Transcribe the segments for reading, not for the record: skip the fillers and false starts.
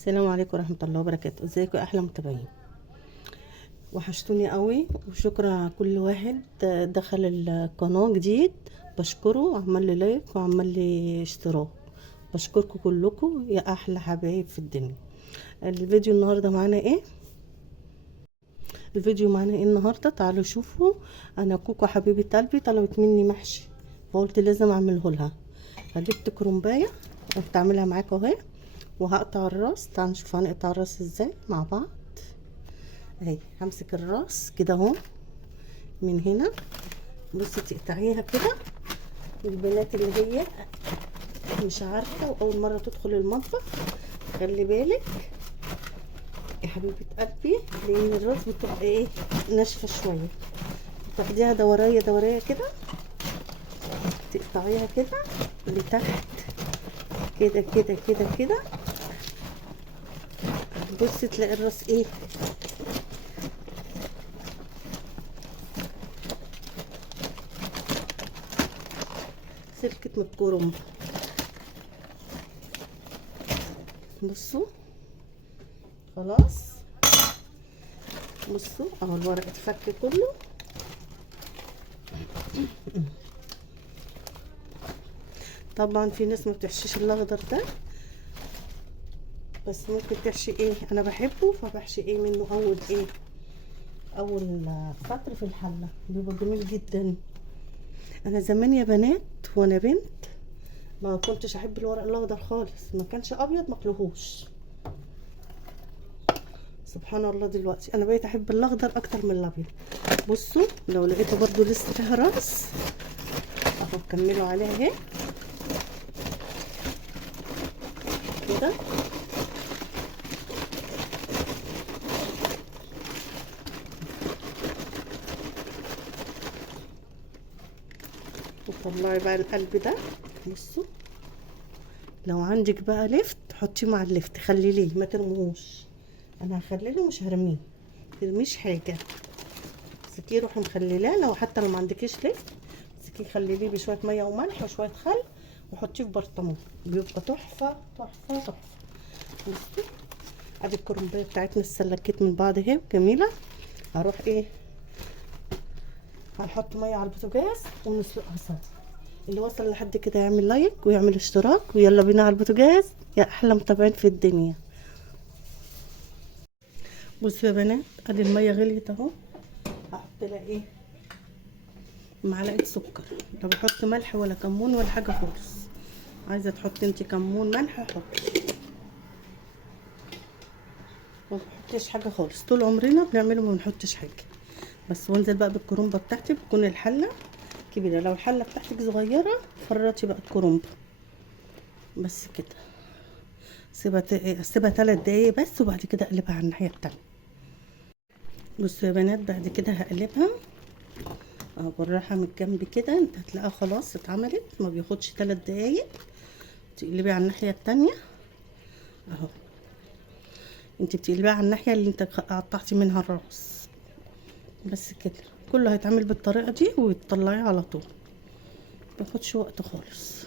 السلام عليكم ورحمة الله وبركاته. ازيكم يا احلى متابعين؟ وحشتوني قوي، وشكرا على كل واحد دخل القناة جديد. بشكره وعمل لي لايك وعمل لي اشتراك. بشكركم كلكم يا احلى حبايب في الدنيا. الفيديو النهارده معانا ايه؟ النهارده تعالوا شوفوا. انا كوكو حبيبة قلبي طلبت مني محشي، فقلت لازم اعمله لها. جبت كرنبايه قلت اعملها معاكم اهي، وهقطع الراس. تعالوا نشوف هنقطع الراس ازاي مع بعض. اهي همسك الراس كده اهو من هنا. بصي تقطعيها كده. البنات اللي هي مش عارفه واول مره تدخل المطبخ، خلي بالك يا حبيبه قلبي، لان الراس بتبقى ايه، ناشفه شويه. تاخديها دوريه دوريه كده، تقطعيها كده لتحت كده كده كده كده. بصي تلاقي الراس ايه، سلكت من الكرنب. بصوا خلاص، بصوا اهو الورق اتفك كله. طبعا في ناس ما بتحشيش الاخضر ده، بس ممكن تحشي ايه، انا بحبه فبحشي ايه منه اول ايه، اول سطر في الحله بيبقى جميل جدا. انا زمان يا بنات وانا بنت ما كنتش احب الورق الاخضر خالص، ما كانش ابيض ماكلهوش. سبحان الله دلوقتي انا بقيت احب الاخضر اكتر من الابيض. بصوا لو لقيته برضو لسه فيها راس اهو كملوا عليها اهي كده. وطلعي بقى القلب ده. بصوا لو عندك بقى لفت حطيه مع اللفت، خليه ما ترموهوش. انا هخليه مش هرميه، ترميش حاجه. مسكيه روحي مخللاه، لو حتى لو ما عندكيش لفت مسكيه خليه بشويه ميه وملح وشويه خل وحطيه في برطمان، بيبقى تحفه تحفه تحفه. بصي ادي الكرنبايه بتاعتنا السلكت من بعض اهي جميله. هروح ايه، هنحط ميه على البوتاجاز ونسلقها سوا. اللي وصل لحد كده يعمل لايك ويعمل اشتراك، ويلا بينا على البوتاجاز يا احلى متابعين في الدنيا. بصوا يا بنات ادي الميه غليت اهو. هحط لها ايه، معلقه سكر. لا بحط ملح ولا كمون ولا حاجه خالص. عايزه تحطي انت كمون ملح حطي، ما بحطش حاجه خالص. طول عمرنا بنعمله ما بنحطش حاجه. بس وانزل بقى بالكرنبه بتاعتي، بتكون الحله كبيره. لو الحله بتاعتك صغيره فرطي بقى الكرنبه بس كده. سيبها 3 دقايق بس، وبعد كده اقلبها على الناحيه التانية. بصوا يا بنات بعد كده هقلبها اهو بالراحه من الجنب كده. انت هتلاقيها خلاص اتعملت، ما بياخدش 3 دقايق. تقلبي على الناحيه التانية اهو. انت بتقلبيها على الناحيه اللي انت قطعتي منها الراس بس كده. كله هيتعمل بالطريقه دي وتطلعيه على طول، مبياخدش وقت خالص.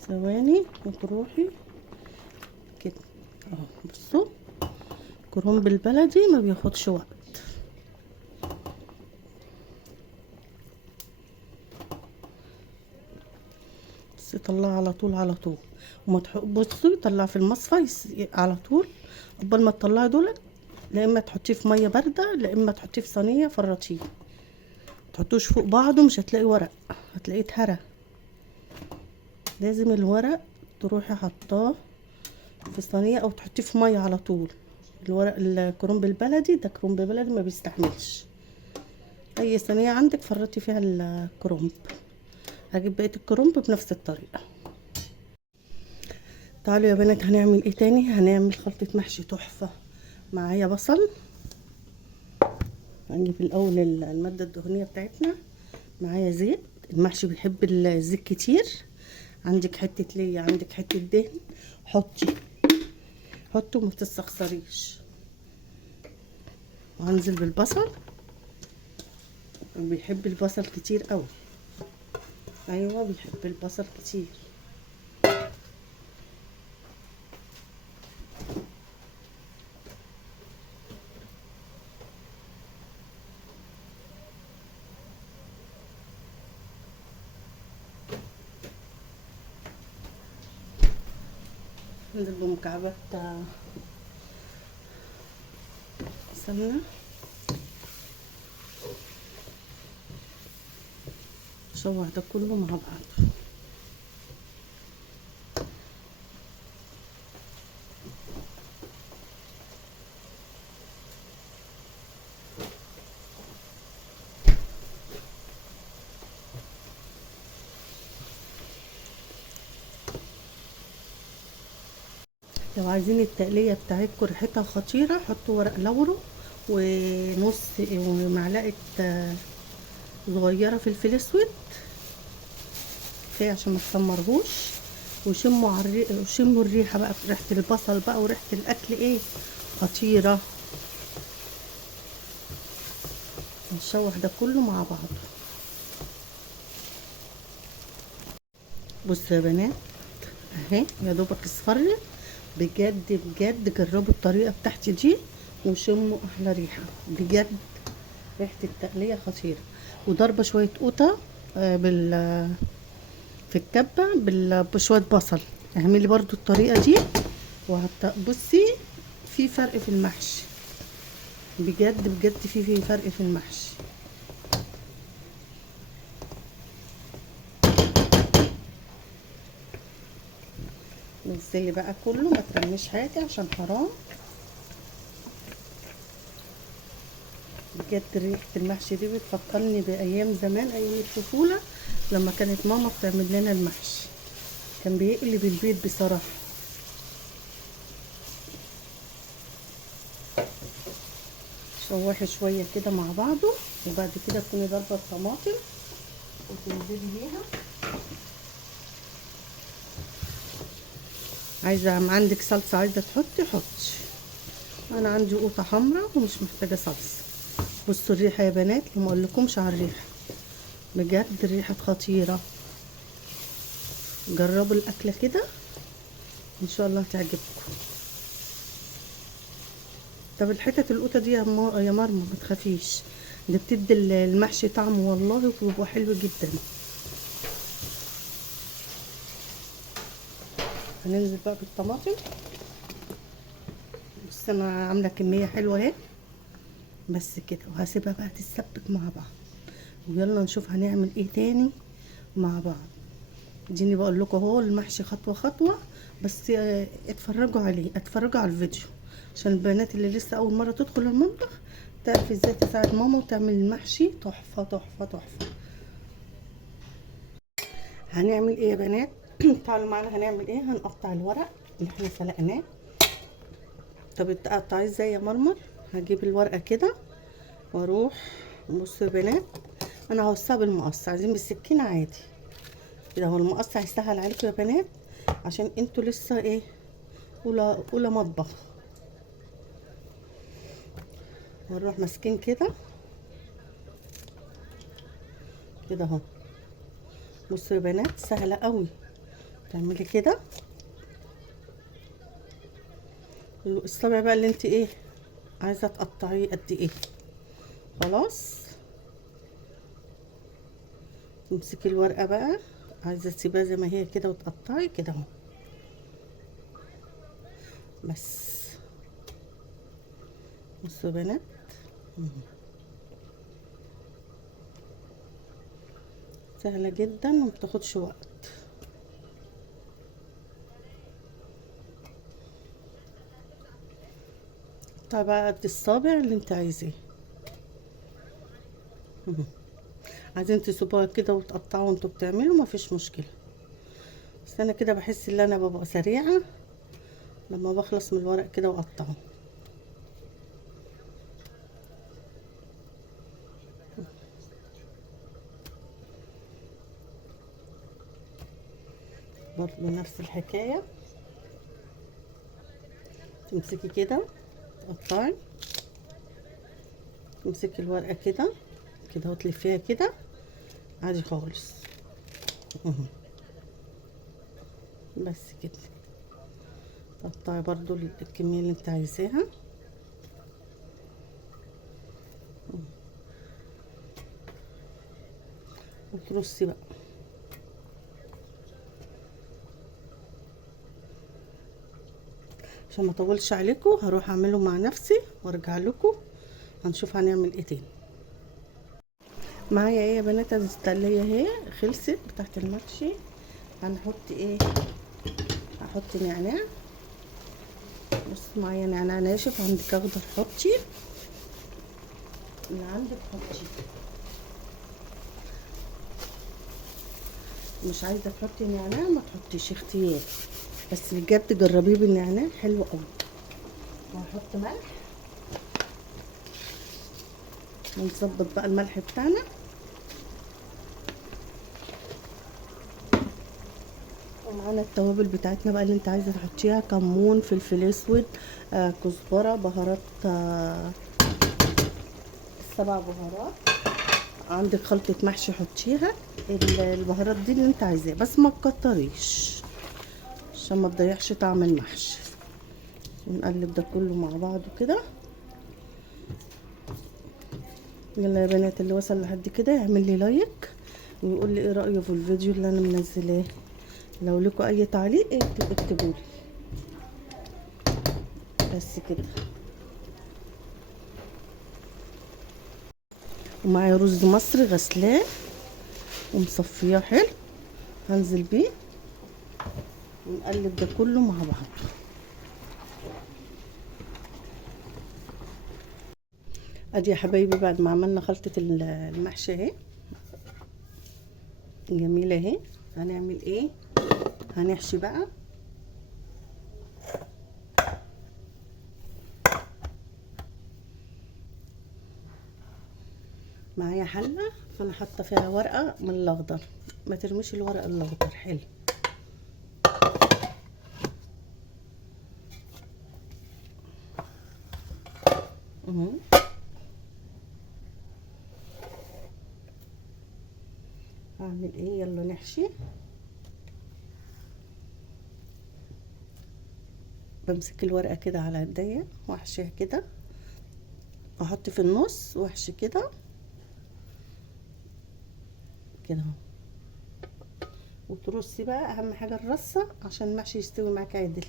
ثواني وتروحي كده اهو. بصوا كرنب البلدي ما بياخدش وقت. بس طلعها على طول على طول، وما بصي طلع في المصفى على طول. قبل ما تطلعي دولت، لا اما تحطيه في ميه بارده لا اما تحطيه في صينيه فرطيه. تحطوش فوق بعضه مش هتلاقي ورق، هتلاقيه اتهرى. لازم الورق تروحي حطاه في صينيه او تحطيه في ميه على طول. الورق الكرنب البلدي ده كرنب بلدي ما بيستحملش. اي صينيه عندك فرطي فيها الكرنب. هجيب بقيه الكرنب بنفس الطريقه. تعالوا يا بنات هنعمل ايه تاني، هنعمل خلطة محشي تحفة. معايا بصل. هنجيب الاول المادة الدهنية بتاعتنا. معايا زيت، المحشي بيحب الزيت كتير. عندك حتة ليا عندك حتة دهن حطي، حطي وما تستخسريش. وهنزل بالبصل، بيحب البصل كتير قوي. ايوه بيحب البصل كتير. ننزل بمكعبات سمنه، نشوح ده كله مع بعض. لو عايزين التقليه بتاعتكم ريحتها خطيره حطوا ورق لورو ونص ومعلقه صغيره فلفل اسود كفايه عشان ما تسمرهوش، وشموا الريحه بقى، ريحه البصل بقى وريحه الاكل ايه خطيره. نشوح ده كله مع بعضه. بصوا يا بنات اهي يا دوبك اصفرت بجد بجد. جربوا الطريقه بتاعتي دي وشموا احلى ريحه بجد. ريحه التقليه خطيره. وضربه شويه قوطه في الكبه بشويه بصل. اعملي برضو الطريقه دي بصي في فرق في المحشي بجد بجد، في فرق في المحشي. نزلي بقى كله ما ترميش حاجه عشان حرام بجد. ريحه المحشي دي بتفكرني بايام زمان، ايام الطفوله لما كانت ماما بتعمل لنا المحشي، كان بيقلب البيت بصراحه. شوحي شويه كده مع بعضه، وبعد كده تكوني ضربه الطماطم وتنزلي بيها. عايزه عندك صلصه عايزه حطي. انا عندي قوطه حمراء ومش محتاجه صلصه. بصوا الريحه يا بنات، ما اقولكمش على الريحه بجد، الريحه خطيره. جربوا الاكله كده ان شاء الله هتعجبكم. طب الحتت القوطه دي يا مرمى ما تخافيش، دي بتدي المحشي طعم والله وبيبقى حلو جدا. هننزل بقى بالطماطم. بس انا عامله كميه حلوه اهي بس كده، وهسيبها بقى تتسبك مع بعض، ويلا نشوف هنعمل ايه تاني مع بعض. اديني بقول لكم اهو المحشي خطوه خطوه بس. اتفرجوا على الفيديو عشان البنات اللي لسه اول مره تدخل المطبخ تعرف ازاي تساعد ماما وتعمل المحشي تحفه تحفه تحفه. هنعمل ايه يا بنات؟ تعالوا معانا هنعمل ايه. هنقطع الورق اللي احنا سلقناه. طب تقطعيه ازاي يا مرمر؟ هجيب الورقه كده واروح. بصوا يا بنات انا هوسعها بالمقص، عايزين بالسكينه عادي كده. هو المقص هيسهل عليكم يا بنات عشان انتوا لسه ايه اولى مطبخ. ونروح ماسكين كده كده اهو. بصوا يا بنات سهله قوي، تعملي كده الصابع بقى اللي انت ايه عايزه تقطعيه قد ايه. خلاص تمسكي الورقه بقى، عايزه تسيبها زي ما هي كده وتقطعي كده اهو بس. بصوا يا بنات سهله جدا ومبتاخدش وقت. قطعي بقى قد الصابع اللي انت عايزاه. عايزين تسيبوها كده وتقطعوا وانتوا بتعملوا مفيش مشكله، بس انا كده بحس ان انا ببقى سريعه لما بخلص من الورق كده واقطعه. برضه نفس الحكايه، تمسكي كده تقطعي، تمسكي الورقه كده كده وتلفيها كده عادي خالص. اهو. بس كده. قطعي برضو الكمية اللي انت عايزاها. وترصي بقى. عشان ما اطولش عليكم هروح اعمله مع نفسي وارجع لكم هنشوف هنعمل ايه تاني. معايا ايه يا بنات؟ التقليه اهي خلصت بتاعت المحشي. هنحط ايه؟ هحط نعناع. بص معايا نعناع ناشف، عندك اخضر حطي اللي عندك حطي، مش عايزه تحطي نعناع ما تحطيش، اختيار، بس بجد جربيه بالنعناع حلو قوي. وهحط ملح ونظبط بقى الملح بتاعنا. ومعانا التوابل بتاعتنا بقى اللي انت عايزه تحطيها، كمون، فلفل اسود، كزبره، بهارات، 7 بهارات. عندك خلطه محشي حطيها، البهارات دي اللي انت عايزاها بس ما تكتريش عشان ما تضيعش طعم المحشي. ونقلب ده كله مع بعضه كده. يلا يا بنات، اللي وصل لحد كده يعمل لي لايك ويقول لي ايه رايه في الفيديو اللي انا منزلاه. لو لكم اي تعليق اكتبوا لي. بس كده. ومعايا رز مصري غسلاه ومصفياه حلو، هنزل بيه ونقلب ده كله مع بعض. ادي يا حبايبي بعد ما عملنا خلطة المحشي اهي جميلة اهي. هنعمل ايه؟ هنحشي بقى. معايا حلة فانا حاطة فيها ورقة من الاخضر، ما ترميش الورق الاخضر حلو. اهو. هعمل ايه؟ يلا نحشي. بمسك الورقة كده على ايديا واحشيها كده، واحط في النص واحشي كده كده اهو. وترصي بقى، اهم حاجة الرصة عشان المحشي يستوي معاك عدل.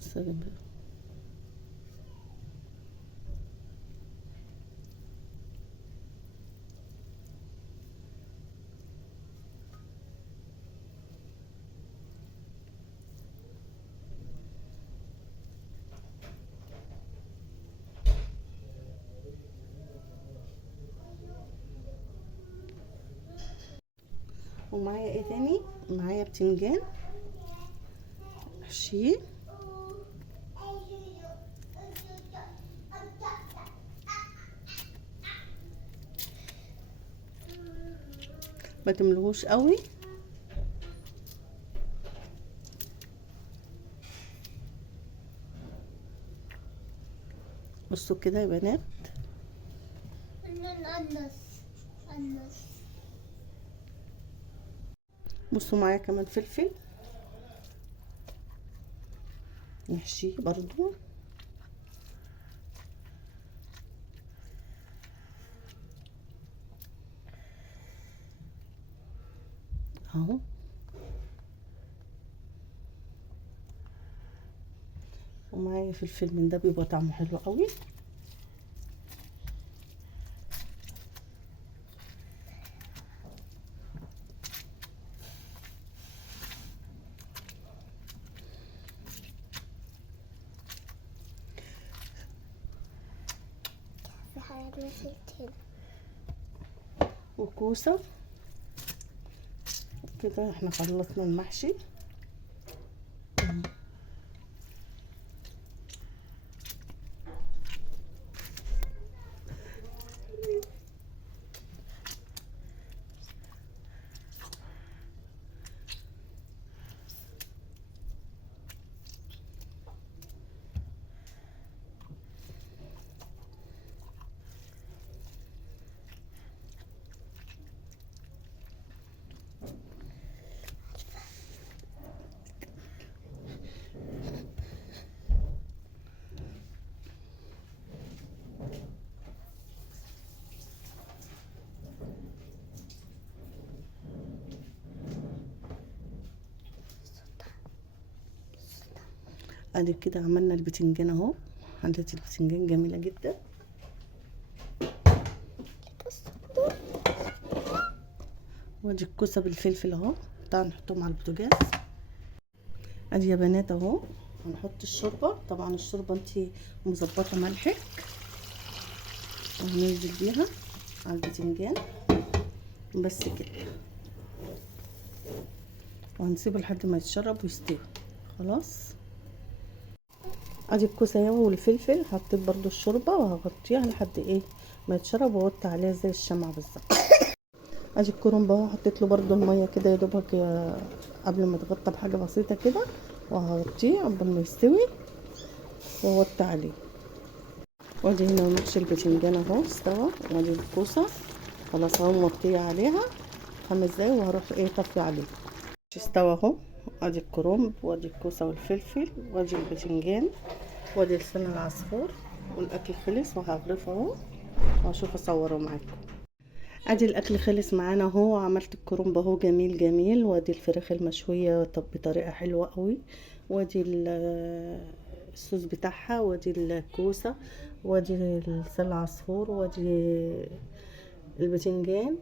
بس ومعايا ايه تاني؟ معايا بتنجان احشيه. ما تملهوش قوي. بصوا كده يا بنات. بصوا معايا كمان فلفل نحشيه برضو اهو. ومعايا فلفل من ده بيبقى طعمه حلو قوي. وكوسة كده. احنا خلصنا المحشي. ادي كده عملنا البتنجان اهو. حلة البتنجان جميلة جدا. وادي الكوسة بالفلفل اهو، تعالوا نحطهم على البوتاجاز. ادي يا بنات اهو هنحط الشوربة. طبعا الشوربة انتي مظبطة ملحك، وهننزل بيها على البتنجان بس كده، وهنسيبه لحد ما يتشرب ويستوي خلاص. ادي الكوسه اهي والفلفل، حطيت برضو الشوربه وهغطيها لحد ايه ما يتشرب، واوطي عليها زي الشمعة بالظبط. ادي الكرنب اهو، حطيت له برضو الميه كده يا دوبك قبل ما يتغطى بحاجه بسيطه كده، وهغطيه قبل ما يستوي واوطي عليه. وادي هنا محشي الباذنجان اهو استوى، وادي الكوسه خلاص اهو موطيه عليها 5 دقايق، وهروح ايه طفي عليه. استوى اهو. ادي الكرنب وادي الكوسه والفلفل وادي الباذنجان وادي لسان العصفور، والاكل خلص وهغرفه اهو وهشوف اصوره معاكم. ادي الاكل خلص معانا اهو. عملت الكرنب اهو جميل جميل، وادي الفراخ المشويه طب بطريقه حلوه قوي، وادي الصوص بتاعها، وادي الكوسه، وادي لسان العصفور، وادي الباذنجان.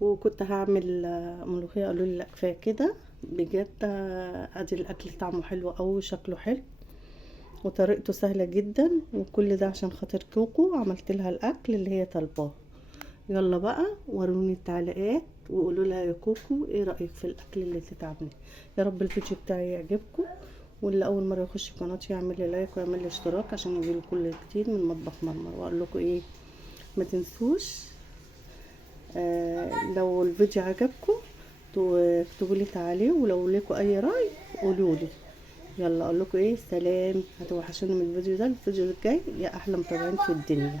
وكنت هعمل ملوخيه، قالوا لي لا كفايه كده بجد. ادي الاكل طعمه حلو قوي، شكله حلو، وطريقته سهله جدا، وكل ده عشان خاطر كوكو عملت لها الاكل اللي هي طالباه. يلا بقى وروني التعليقات وقولوا لها يا كوكو ايه رايك في الاكل اللي تتعملي. يا رب الفيديو بتاعي يعجبكم، واللي اول مره يخش قناتي يعمل لي لايك ويعمل لي اشتراك عشان يجيله كل جديد من مطبخ مرمر. واقول لكم ايه، ما تنسوش لو الفيديو عجبكم اكتبوا لي تعليق، ولو لكم اي راي قولوا لي. يلا اقول لكم ايه، سلام. هتوحشوني من الفيديو ده، الفيديو الجاي يا احلى متابعين في الدنيا.